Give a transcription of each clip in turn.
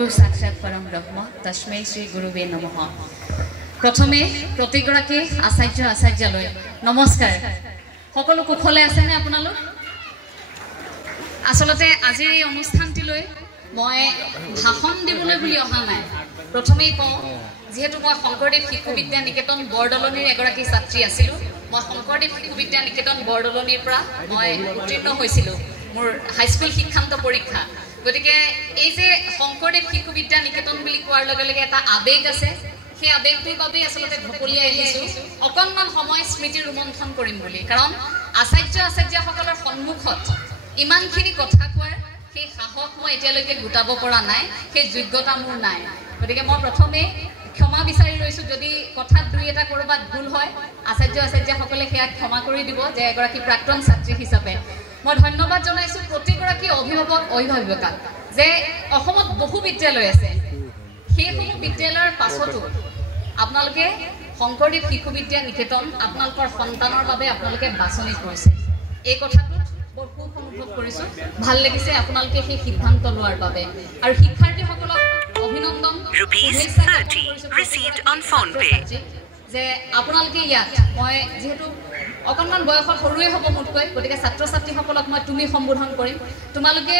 साक्षात परम ब्रह्म तस्मै श्री गुरुवे नमः। प्रथमे प्रतिगराकी आचार्य आचार्यालय नमस्कार। सकलो कुशले आছেনে আপোনালোক? आसलते आजिर এই অনুষ্ঠানটিলৈ মই ভাষণ দিবলৈ বুলি অহা নাই। প্ৰথমেই কওঁ যেহেতু মই শংকৰদেৱ শিশু বিদ্যা নিকেতন বৰদলনিৰ এগৰাকী ছাত্ৰী আছিলো। মই শংকৰদেৱ শিশু বিদ্যা নিকেতন বৰদলনিৰ পৰা মই উত্তীৰ্ণ হৈছিলো মোৰ হাইস্কুল শিক্ষান্ত পৰীক্ষা। গতিকে এই যে শংকৰদেৱ শিশু বিদ্যা নিকেতন বুলি কোৱাৰ লগে লগে এটা আবেগ আছে। সেই আবেগটোৰ বাবে আসলতে ঢকলিয়াই আহিছো অকণমান সময় স্মৃতি ৰোমন্থন কৰিম বুলি। কাৰণ আচাৰ্য আচাৰ্যসকলৰ সন্মুখত ইমানখিনি কথা কোৱাৰ সেই সাহস মই এতিয়ালৈকে গোটাব পৰা নাই, সেই যোগ্যতা মোৰ নাই। গতিকে মই প্ৰথমে ক্ষমা বিচাৰি লৈছো যদি কথাত দুই এটা কৰবাত ভুল হয় আচাৰ্য আচাৰ্যসকলে সেয়া ক্ষমা কৰি দিব যে এগৰাকী প্ৰাক্তন ছাত্ৰী হিচাপে। মই ধন্যবাদ জনাইছো প্ৰতিগৰাকী অভিভাৱক অভিভাৱিকা যে অসমত বহু বিদ্যালয় আছে, সেইসমূহ বিদ্যালয়ৰ পাছতো আপোনালোকে শংকৰদেৱ শিশু বিদ্যা নিকেতন আপোনালোকৰ সন্তানৰ বাবে আপোনালোকে বাছনি কৰিছে। এই কথাটোত বৰ সুখ অনুভৱ কৰিছো, ভাল লাগিছে আপোনালোকে সেই সিদ্ধান্ত লোৱাৰ বাবে। আৰু শিক্ষাৰ্থীসকলক অভিনন্দন যে আপোনালোকে ইয়াত মই যেহেতু অকণমান বয়সত সৰুৱে হ'ব মোতকৈ, গতিকে ছাত্ৰ ছাত্ৰীসকলক মই তুমি সম্বোধন কৰিম। তোমালোকে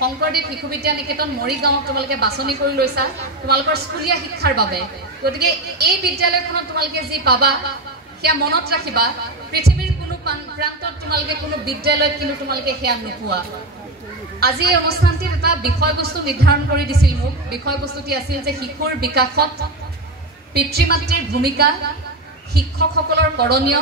শংকৰদেৱ শিশু বিদ্যা নিকেতন মৰিগাঁৱক তোমালোকে বাছনি কৰি লৈছা তোমালোকৰ স্কুলীয়া শিক্ষাৰ বাবে। গতিকে এই বিদ্যালয়খনত তোমালোকে যি পাবা সেয়া মনত ৰাখিবা। পৃথিৱীৰ কোনো প্ৰান্তত তোমালোকে কোনো বিদ্যালয়ত কিন্তু তোমালোকে সেয়া নোপোৱা। আজি এই অনুষ্ঠানটিত এটা বিষয়বস্তু নিৰ্ধাৰণ কৰি দিছিল মোক। বিষয়বস্তুটি আছিল যে শিশুৰ বিকাশত পিতৃ মাতৃৰ ভূমিকা, শিক্ষকসকলৰ কৰণীয়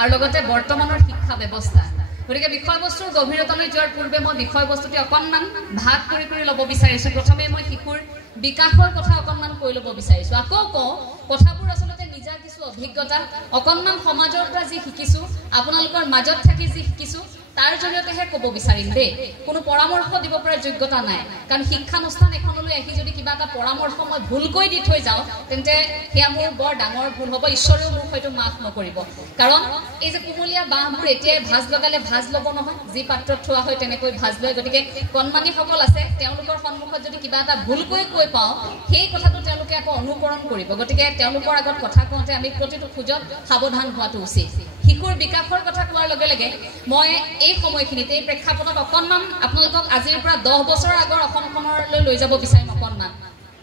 আৰু লগতে বৰ্তমানৰ শিক্ষা ব্যৱস্থা। গতিকে বিষয়বস্তুৰ গভীৰতালৈ যোৱাৰ পূৰ্বে মই বিষয়বস্তুটি অকণমান ভাগ কৰি ল'ব বিচাৰিছো। প্ৰথমে মই শিশুৰ বিকাশৰ কথা অকণমান কৈ ল'ব বিচাৰিছো। আকৌ কওঁ কথাবোৰ আচলতে নিজা কিছু অভিজ্ঞতা, অকণমান সমাজৰ পৰা যি শিকিছো, আপোনালোকৰ মাজত থাকি যি শিকিছো তাৰ জৰিয়তেহে ক'ব বিচাৰিম দেই। কোনো পৰামৰ্শ দিব পৰা যোগ্যতা নাই, কাৰণ শিক্ষানুষ্ঠান এখনলৈ আহি যদি কিবা এটা পৰামৰ্শ মই ভুলকৈ দি থৈ যাওঁ তেন্তে সেয়া মোৰ বৰ ডাঙৰ ভুল হ'ব। ঈশ্বৰেও মোক হয়তো মাফ নকৰিব। কাৰণ এই যে কুমলীয়া বাঁহবোৰ এতিয়াই ভাজ লগালে ভাজ ল'ব নহয়, যি পাত্ৰত থোৱা হয় তেনেকৈ ভাজ লয়। গতিকে কণমানিসকল আছে, তেওঁলোকৰ সন্মুখত যদি কিবা এটা ভুলকৈ কৈ পাওঁ সেই কথাটো তেওঁলোকে আকৌ অনুকৰণ কৰিব। গতিকে তেওঁলোকৰ আগত কথা কওঁতে আমি প্ৰতিটো খোজত সাৱধান হোৱাটো উচিত। শিশুৰ বিকাশৰ কথা কোৱাৰ লগে লগে মই এই সময়খিনিতে এই প্ৰেক্ষাপটত অকণমান আপোনালোকক আজিৰ পৰা 10 বছৰ আগৰ অসমখনলৈ লৈ যাব বিচাৰিম। অকণমান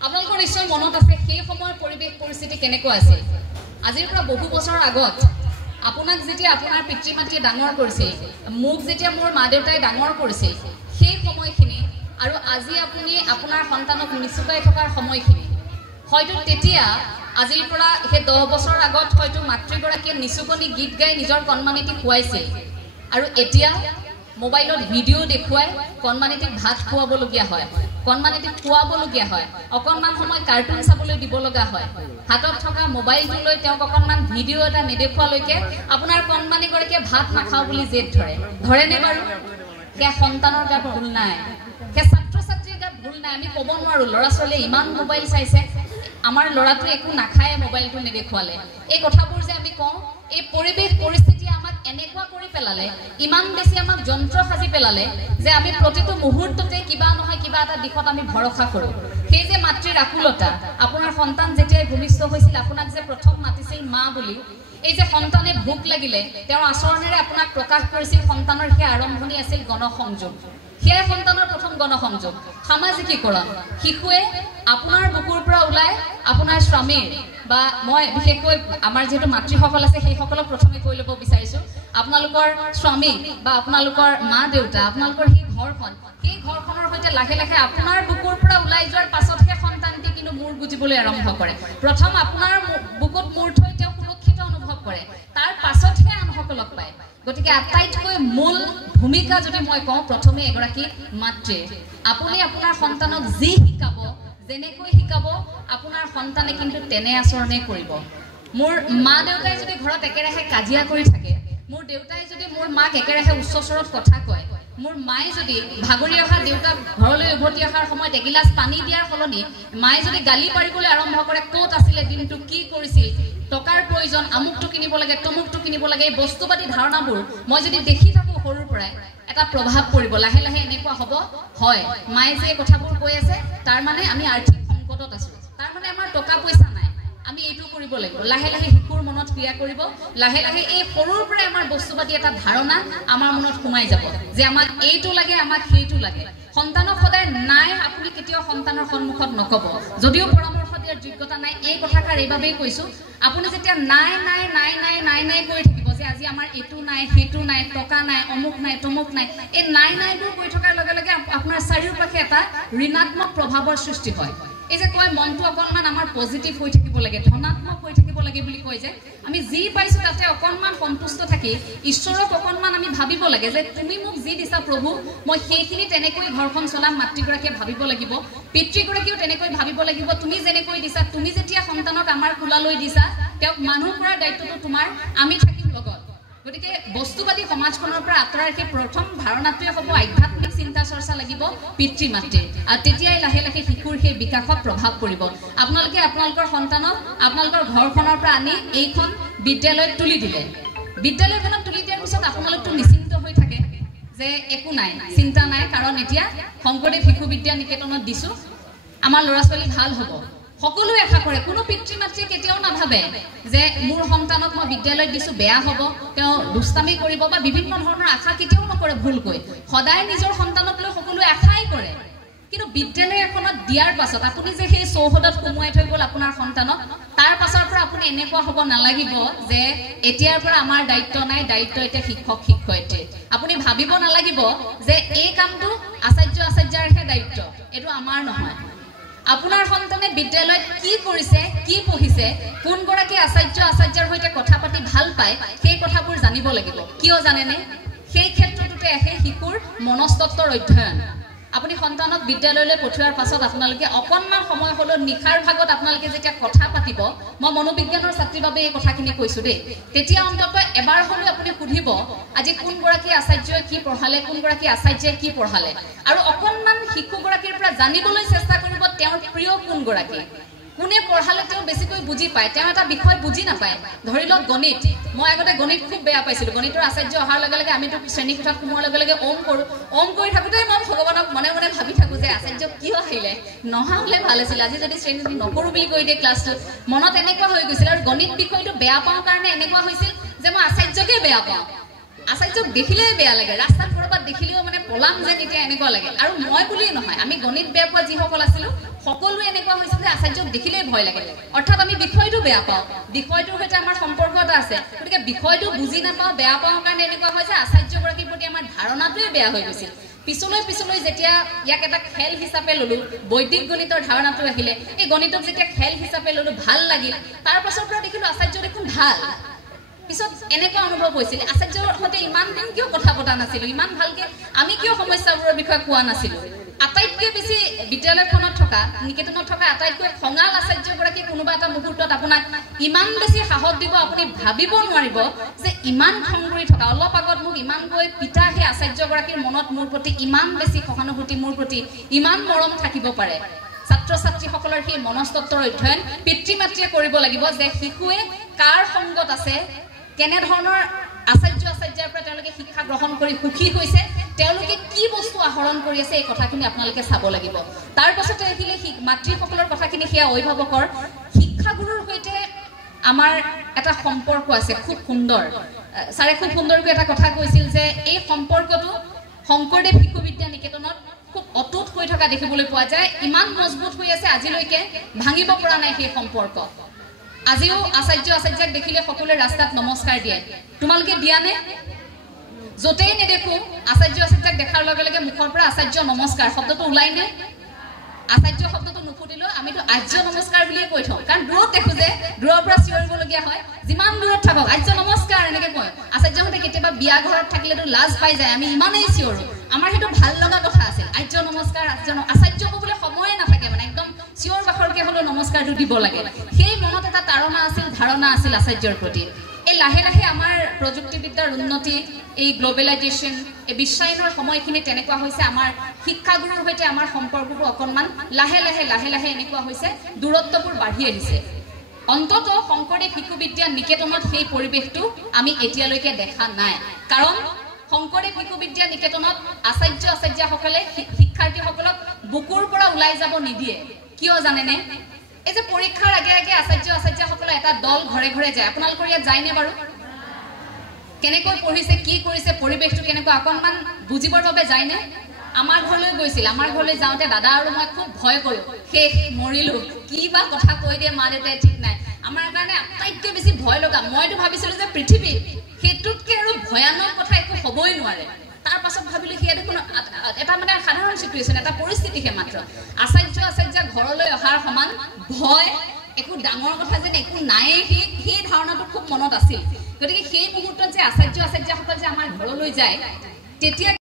আপোনালোকৰ নিশ্চয় মনত আছে সেই সময়ৰ পৰিৱেশ পৰিস্থিতি কেনেকুৱা আছিল। আজিৰ পৰা বহু বছৰ আগত আপোনাক যেতিয়া আপোনাৰ পিতৃ মাতৃয়ে ডাঙৰ কৰিছিল, মোক যেতিয়া মোৰ মা দেউতাই ডাঙৰ কৰিছিল, সেই সময়খিনি আৰু আজি আপুনি আপোনাৰ সন্তানক নিচুকাই থকাৰ সময়খিনি, হয়তো তেতিয়া আজিৰ পৰা সেই 10 বছৰ আগত হয়তো মাতৃগৰাকীয়ে নিচুকনি গীত গাই নিজৰ কণমানিটিক খুৱাইছিল, আৰু এতিয়া মোবাইলত ভিডিঅ' দেখুৱাই কণমানিটিক ভাত খুৱাবলগীয়া হয়, কণমানিটিক খুৱাবলগীয়া হয়, অকণমান সময় কাৰ্টুন চাবলৈ দিব লগা হয়। হাতত থকা মোবাইলটো লৈ তেওঁক অকণমান ভিডিঅ' এটা নেদেখুৱালৈকে আপোনাৰ কণমানিগৰাকীয়ে ভাত নাখাওঁ বুলি জেদ ধৰেনে বাৰু? সেয়া সন্তানৰ গাত ভুল নাই, সেয়া ছাত্ৰ ছাত্ৰীৰ গাত ভুল নাই। আমি ক'ব নোৱাৰো ল'ৰা ছোৱালীয়ে ইমান মোবাইল চাইছে, আমাৰ ল'ৰাটোৱে একো নাখায় মোবাইলটো নেদেখুৱালে। এই কথাবোৰ যে আমি কওঁ, এই পৰিৱেশ পৰিস্থিতিয়ে আমাক এনেকুৱা কৰি পেলালে, ইমান বেছি আমাক যন্ত্ৰ সাজি পেলালে যে আমি প্ৰতিটো মুহূৰ্ততে কিবা নহয় কিবা এটা দিশত আমি ভৰসা কৰোঁ। সেই যে মাতৃৰ আকুলতা, আপোনাৰ সন্তান যেতিয়াই ভূমিষ্ঠ হৈছিল আপোনাক যে প্ৰথম মাতিছিল মা বুলি, এই যে সন্তানে ভোক লাগিলে তেওঁৰ আচৰণেৰে আপোনাক প্ৰকাশ কৰিছিল, সন্তানৰ সেই আৰম্ভণি আছিল গণসংযোগ। সেয়াই সন্তানৰ প্ৰথম গণসংযোগ, সামাজিকীকৰণ। শিশুৱে আপোনাৰ বুকুৰ পৰা ওলাই আপোনাৰ স্বামীৰ বা মই বিশেষকৈ আমাৰ যিহেতু মাতৃসকল আছে সেইসকলক প্ৰথমে কৈ ল'ব বিচাৰিছো, আপোনালোকৰ স্বামী বা আপোনালোকৰ মা দেউতা, আপোনালোকৰ সেই ঘৰখন, সেই ঘৰখনৰ সৈতে লাহে লাহে আপোনাৰ বুকুৰ পৰা ওলাই যোৱাৰ পাছতহে সন্তানটি কিন্তু মূৰ বুজিবলৈ আৰম্ভ কৰে। প্ৰথম আপোনাৰ বুকুত মূৰ থৈ তেওঁ সুৰক্ষিত অনুভৱ কৰে, তাৰ পাছতহে আনসকলক পায়। গতিকে আটাইতকৈ মূল ভূমিকা যদি মই কওঁ প্ৰথমে এগৰাকী মাতৃৰ। আপুনি আপোনাৰ সন্তানক যি শিকাব, যেনেকৈ শিকাব আপোনাৰ সন্তানে কিন্তু তেনে আচৰণে কৰিব। মোৰ মা দেউতাই যদি ঘৰত একেৰাহে কাজিয়া কৰি থাকে, মোৰ দেউতাই যদি মোৰ মাক একেৰাহে উচ্চ স্বৰত কথা কয়, মোৰ মায়ে যদি ভাগৰি অহা দেউতাক ঘৰলৈ উভতি অহাৰ সময়ত এগিলাচ পানী দিয়াৰ সলনি মায়ে যদি গালি পাৰিবলৈ আৰম্ভ কৰে, ক'ত আছিলে দিনটো, কি কৰিছিল, টকাৰ প্ৰয়োজন, আমুকটো কিনিব লাগে, তমুকটো কিনিব লাগে, এই বস্তু পাতি ধাৰণাবোৰ মই যদি দেখি থাকোঁ সৰুৰ পৰাই, এটা প্ৰভাৱ পৰিব লাহে লাহে এনেকুৱা হ'ব হয় মায়ে যে কথাবোৰ কৈ আছে তাৰ মানে আমি আৰ্থিক সংকটত আছো তাৰ মানে আমাৰ টকা পইচা নাই আমি এইটো কৰিব লাগিব লাহে লাহে শিশুৰ মনত ক্ৰিয়া কৰিব লাহে লাহে এই সৰুৰ পৰা আমাৰ বস্তুবাদী এটা ধাৰণা আমাৰ মনত সোমাই যাব যে আমাক এইটো লাগে আমাক সেইটো লাগে সন্তানক সদায় নাই আপুনি কেতিয়াও সন্তানৰ সন্মুখত নকব যদিও পৰামৰ্শ দিয়াৰ যোগ্যতা নাই এই কথাষাৰ এইভাবেই কৈছো আপুনি যেতিয়া নাই নাই নাই নাই নাই নাই কৰি থাকিব যে আজি আমাৰ এইটো নাই সেইটো নাই টকা নাই অমুক নাই তমুক নাই এই নাই নাইবোৰ কৈ থকাৰ লগে লগে আপোনাৰ চাৰিওপাশে এটা ঋণাত্মক প্ৰভাৱৰ সৃষ্টি হয় এই যে কয় মনটো অকণমান আমাৰ পজিটিভ হৈ থাকিব লাগে ধনাত্মক হৈ থাকিব লাগে বুলি কয় যে আমি যি পাইছো তাতে অকণমান সন্তুষ্ট থাকি ঈশ্বৰক অকণমান আমি ভাবিব লাগে যে তুমি মোক যি দিছা প্ৰভু মই সেইখিনি তেনেকৈ ঘৰখন চলাম মাতৃগৰাকীয়ে ভাবিব লাগিব পিতৃগৰাকীয়েও তেনেকৈ ভাবিব লাগিব তুমি যেনেকৈ দিছা তুমি যেতিয়া সন্তানক আমাৰ কোলালৈ দিছা তেওঁক মানুহ কৰাৰ দায়িত্বটো তোমাৰ আমি থাকিম লগত গতিকে বস্তুবাদী সমাজখনৰ পৰা আঁতৰাই সেই প্ৰথম ধাৰণাটোৱে হ'ব আধ্যাত্মিক চিন্তা চৰ্চা লাগিব পিতৃ মাতৃ আৰু তেতিয়াই লাহে লাহে শিশুৰ সেই বিকাশত প্ৰভাৱ পৰিব আপোনালোকে আপোনালোকৰ সন্তানক আপোনালোকৰ ঘৰখনৰ পৰা আনি এইখন বিদ্যালয়ত তুলি দিলে বিদ্যালয়খনত তুলি দিয়াৰ পিছত আপোনালোকটো নিশ্চিন্ত হৈ থাকে যে একো নাই চিন্তা নাই কাৰণ এতিয়া শংকৰদেৱ শিশু বিদ্যা নিকেতনত দিছো আমাৰ ল'ৰা ছোৱালী ভাল হ'ব সকলোৱে আশা কৰে কোনো পিতৃ মাতৃয়ে কেতিয়াও নাভাবে যে মোৰ সন্তানক মই বিদ্যালয়ত দিছো বেয়া হ'ব তেওঁ দুষ্টামি কৰিব বা বিভিন্ন ধৰণৰ আশা কেতিয়াও নকৰে ভুলকৈ সদায় নিজৰ সন্তানক লৈ সকলোৱে আশাই কৰে কিন্তু বিদ্যালয় এখনত দিয়াৰ পাছত আপুনি যে সেই চৌহদত সোমোৱাই থৈ গ'ল আপোনাৰ সন্তানক তাৰ পাছৰ পৰা আপুনি এনেকুৱা হ'ব নালাগিব যে এতিয়াৰ পৰা আমাৰ দায়িত্ব নাই দায়িত্ব এতিয়া শিক্ষক শিক্ষয়িত্ৰী আপুনি ভাবিব নালাগিব যে এই কামটো আচাৰ্যৰহে দায়িত্ব এইটো আমাৰ নহয় আপোনাৰ সন্তানে বিদ্যালয়ত কি কৰিছে কি পঢ়িছে কোন গৰাকী আচাৰ্যৰ সৈতে কথা পাতি ভাল পায় সেই কথাবোৰ জানিব লাগিব কিয় জানেনে সেই ক্ষেত্ৰটোতে আহে শিশুৰ মনস্তত্বৰ অধ্যয়ন আপুনি সন্তানক বিদ্যালয়লৈ পঠিওৱাৰ পাছত আপোনালোকে অকণমান সময় হ'লেও নিশাৰ ভাগত আপোনালোকে যেতিয়া কথা পাতিব মই মনোবিজ্ঞানৰ ছাত্ৰীৰ বাবে এই কথাখিনি কৈছো দেই তেতিয়া অন্ততঃ এবাৰ হ'লেও আপুনি সুধিব আজি কোন গৰাকী আচাৰ্যই কি পঢ়ালে কোন গৰাকী আচাৰ্যই কি পঢ়ালে আৰু অকণমান শিশুগৰাকীৰ পৰা জানিবলৈ চেষ্টা কৰিব তেওঁৰ প্ৰিয় কোন গৰাকী কোনে পঢ়ালে তেওঁ বেছিকৈ বুজি পায় তেওঁ এটা বিষয় বুজি নাপায় ধৰি লওক গণিত মই আগতে গণিত খুব বেয়া পাইছিলো গণিতৰ আচাৰ্য অহাৰ লগে লগে আমিতো শ্ৰেণীকোঠাত সোমোৱাৰ লগে লগে ওম কৰি থাকোঁতে মই ভগৱানক মনে মনে ভাবি থাকো যে আচাৰ্য কিয় আহিলে নহা হ'লে ভাল আছিল আজি যদি শ্ৰেণী নকৰোঁ বুলি কৈ দিয়ে ক্লাছটো মনত এনেকুৱা হৈ গৈছিল আৰু গণিত বিষয়টো বেয়া পাওঁ কাৰণে এনেকুৱা হৈছিল যে মই আচাৰ্যকে বেয়া পাওঁ আচাৰ্যক দেখিলেই বেয়া লাগে ৰাস্তাত ক'ৰবাত দেখিলেও মানে পলাম যেন এতিয়া এনেকুৱা লাগে আৰু মই বুলিয়েই নহয় আমি গণিত বেয়া পোৱা যিসকল আছিলোঁ সকলোৱে এনেকুৱা হৈছিল যে আচাৰ্যক দেখিলেই ভয় লাগে অৰ্থাৎ আমি বিষয়টো বেয়া পাওঁ বিষয়টোৰ সৈতে আমাৰ সম্পৰ্ক এটা আছে গতিকে বিষয়টো বুজি নাপাওঁ বেয়া পাওঁ কাৰণে এনেকুৱা হয় যে আচাৰ্যগৰাকীৰ প্ৰতি আমাৰ ধাৰণাটোৱে বেয়া হৈ গৈছিল পিছলৈ যেতিয়া ইয়াক এটা খেল হিচাপে ল'লো বৈদিক গণিতৰ ধাৰণাটো আহিলে এই গণিতক যেতিয়া খেল হিচাপে ল'লো ভাল লাগিল তাৰ পাছৰ পৰা দেখিলোঁ আচাৰ্য দেখোন ভাল পিছত এনেকুৱা অনুভৱ হৈছিল আচাৰ্যৰ সৈতে ইমান দিন কিয় কথা পতা নাছিলোঁ ইমান ভালকে আমি কিয় সমস্যাবোৰৰ বিষয়ে কোৱা নাছিলোঁ আটাইতকৈ বেছি বিদ্যালয়খনত থকা নিকেতনত থকা আটাইতকৈ খঙাল আচাৰ্যগৰাকী কোনোবা এটা মুহূৰ্তত আপোনাক ইমান বেছি সাহস দিব আপুনি ভাবিব নোৱাৰিব যে ইমান খং কৰি থকা অলপ আগত মোক ইমানকৈ পিতা সেই আচাৰ্যগৰাকীৰ মনত মোৰ প্ৰতি ইমান বেছি সহানুভূতি মোৰ প্ৰতি ইমান মৰম থাকিব পাৰে ছাত্ৰ ছাত্ৰীসকলৰ সেই মনস্তত্বৰ অধ্যয়ন পিতৃ মাতৃয়ে কৰিব লাগিব যে শিশুৱে কাৰ সংগত আছে কেনে ধৰণৰ আচাৰ্যৰ পৰা তেওঁলোকে শিক্ষা গ্ৰহণ কৰি সুখী হৈছে তেওঁলোকে কি বস্তু আহৰণ কৰি আছে এই কথাখিনি আপোনালোকে চাব লাগিব তাৰ পাছতে আহিলে মাতৃসকলৰ কথাখিনি সেয়া অভিভাৱকৰ শিক্ষাগুৰুৰ সৈতে আমাৰ এটা সম্পৰ্ক আছে খুব সুন্দৰ ছাৰে খুব সুন্দৰকৈ এটা কথা কৈছিল যে এই সম্পৰ্কটো শংকৰদেৱ শিশু বিদ্যা নিকেতনত খুব অটুট হৈ থকা দেখিবলৈ পোৱা যায় ইমান মজবুত হৈ আছে আজিলৈকে ভাঙিব পৰা নাই সেই সম্পৰ্ক আজিও আচাৰ্যক দেখিলে সকলোৱে ৰাস্তাত নমস্কাৰ দিয়ে তোমালোকে দিয়া নে যতেই নেদেখো আচাৰ্যক দেখাৰ লগে লগে মুখৰ পৰা আচাৰ্য নমস্কাৰ শব্দটো ওলাই নে আচাৰ্য শব্দটো নুফুটিলেও আমিতো আৰ্য নমস্কাৰ বুলিয়ে কৈ থওঁ কাৰণ দূৰত দেখো যে দূৰৰ পৰা চিঞৰিবলগীয়া হয় যিমান দূৰত থাকক আৰ্য নমস্কাৰ এনেকৈ কয় আচাৰ্যহঁতে কেতিয়াবা বিয়া ঘৰত থাকিলেতো লাজ পাই যায় আমি ইমানেই চিঞৰো আমাৰ সেইটো ভাল লগা কথা আছিল আৰ্য নমস্কাৰ আচাৰ্য ক'বলৈ সময়ে নাথাকে মানে একদম চিঞৰ বাখৰকে হ'লেও নমস্কাৰটো দিব লাগে সেই মনত এটা ধাৰণা আছিল আচাৰ্যৰ প্ৰতি এই লাহে লাহে আমাৰ প্ৰযুক্তিবিদ্যাৰ উন্নতি এই গ্লোবেলাইজেশ্যন এই বিশ্বায়নৰ সময়খিনি তেনেকুৱা হৈছে আমাৰ শিক্ষাগুৰুৰ সৈতে আমাৰ সম্পৰ্কবোৰ অকণমান লাহে লাহে এনেকুৱা হৈছে দূৰত্ববোৰ বাঢ়ি আহিছে অন্ততঃ শংকৰদেৱ শিশু বিদ্যা নিকেতনত সেই পৰিৱেশটো আমি এতিয়ালৈকে দেখা নাই কাৰণ শংকৰদেৱ শিশু বিদ্যা নিকেতনত আচাৰ্যসকলে শিক্ষাৰ্থীসকলক বুকুৰ পৰা ওলাই যাব নিদিয়ে কিয় জানেনে এই যে পৰীক্ষাৰ আগে আগে আচাৰ্যসকলে এটা দল ঘৰে ঘৰে যায় আপোনালোকৰ ইয়াত যায়নে বাৰু কেনেকৈ পঢ়িছে কি কৰিছে পৰিবেশটো কেনেকৈ অকনমান বুজিবৰ বাবে যায়নে আমাৰ ঘৰলৈ গৈছিল আমাৰ ঘৰলৈ যাওঁতে দাদা আৰু মই খুব ভয় কৰোঁ শেষ মৰিলো কি বা কথা কৈ দিয়ে মা দেউতাই ঠিক নাই আমাৰ কাৰণে আটাইতকৈ বেছি ভয় লগা মইতো ভাবিছিলো যে পৃথিৱীত সেইটোতকৈ আৰু ভয়ানক কথা একো হ'বই নোৱাৰে তাৰ পাছত ভাবিলো সেয়া দেখোন এটা মানে সাধাৰণ চিটুৱেশ্যন এটা পৰিস্থিতিহে মাত্ৰ আচাৰ্য ঘৰলৈ অহাৰ সমান ভয় একো ডাঙৰ কথা যেন একো নাই সেই ধাৰণাটো খুব মনত আছিল গতিকে সেই মুহূৰ্তত যে আচাৰ্যসকল যে আমাৰ ঘৰলৈ যায় তেতিয়া